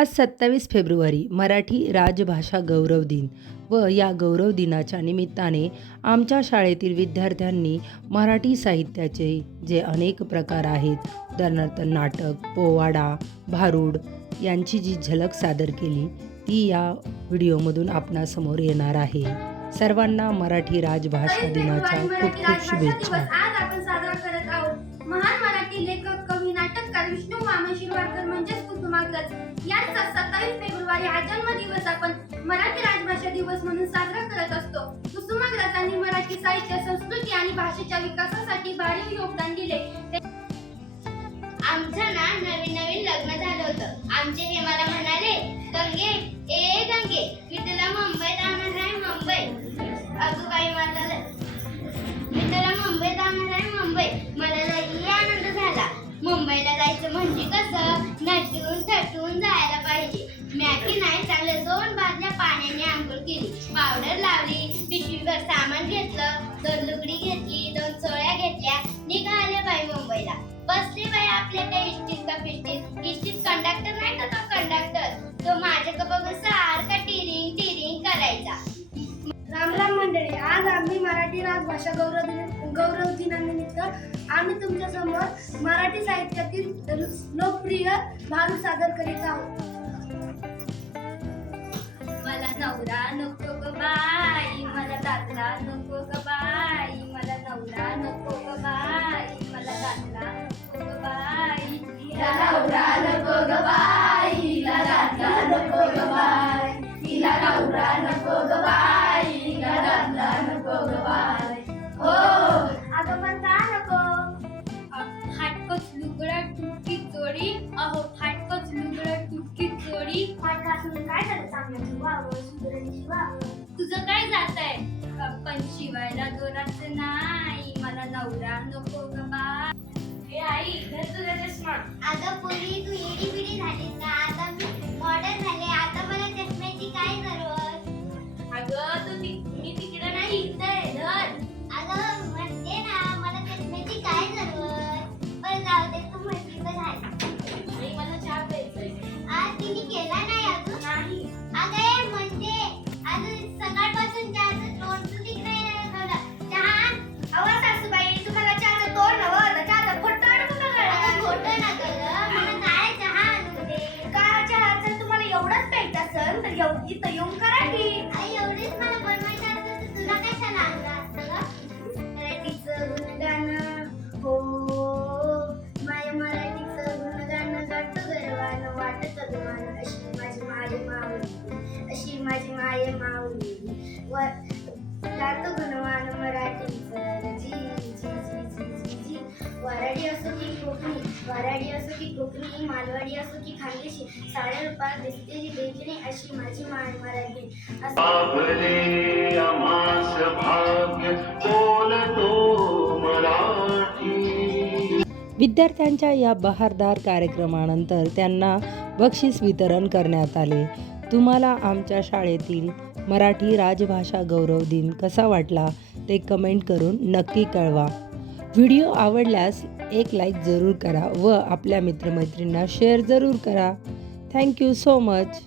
आज सत्तावीस फेब्रुवारी मराठी राजभाषा गौरव दिन व या गौरव दिनाच्या निमित्ताने आमच्या शाळेतील विद्यार्थ्यांनी मराठी साहित्याचे जे अनेक प्रकार आहेत उदाहरणार्थ नाटक पोवाडा भारूड यांची जी झलक सादर केली ती या व्हिडिओमधून आपणासमोर येणार आहे. सर्वांना मराठी राजभाषा दिनाच्या खूप खूप शुभेच्छा. आज आपण साजरा करत आहोत महान मराठी लेखक विष्णू वामन शिरवाडकर म्हणजेच कुसुमाग्रज. यांचा सत्तावीस फेब्रुवारी हा जन्मदिवस आपण मराठी राजभाषा दिवस म्हणून साजरा करत असतो. कुसुमाग्रजांनी मराठी साहित्य संस्कृती आणि भाषेच्या विकासासाठी भारी योगदान दिले. आमचं ना नवीन नवीन लग्न झालं होतं. आमचे हे मला म्हणाले गंगे ए गंगे मी तुला मुंबईत आणणार आहे की नाही चांगलं दोन बादल्या पाण्याने आंघोळ केली. पावडर लावली पिशवीवर सामान घेतलं दोन लुगडी घेतली दोन चोळ्या घेतल्या निघाले बाई मुंबईला. बसले बाई आपल्या त्या इष्टीत का फिष्टीत इष्टीत कंडक्टर नाही का तो कंडक्टर तो माझ्या बघून सारखा टिरिंग टिरिंग करायचा. राम राम मंडळी आज आम्ही मराठी राजभाषा गौरव दिन गौरव दिनानिमित्त आम्ही तुमच्यासमोर मराठी साहित्यातील लोकप्रिय भाग सादर करीत आहोत. नवरा नको ग बाई मला दादला नको. फाटका असून काय झालं चांगलं शिवावं सुधरण शिवावं तुझं काय जात आहे पण शिवायला जोरात नाही. मला नवरा नको ग बा ए आई धर तुझा चष्मा. अगं पूर्वी तू एडी बिडी झालीस. माझी माऊली व गातो गुणवान मराठीचं जी जी जी जी जी जी वराडी असो की कोकणी वराडी असो की कोकणी मालवाडी असो की खानदेशी साड्या रूपात दिसते जी देखणी अशी माझी माय मराठी असं लाभले भाग्य बोलतो मराठी. विद्यार्थ्यांच्या या बहारदार कार्यक्रमानंतर त्यांना बक्षीस वितरण करण्यात आले. तुम्हाला आमच्या शाळेतील मराठी राजभाषा गौरव दिन कसा वाटला ते कमेंट करून नक्की कळवा. व्हिडिओ आवडल्यास एक लाईक जरूर करा व आपल्या मित्रमैत्रिणींना शेअर जरूर करा. Thank you so much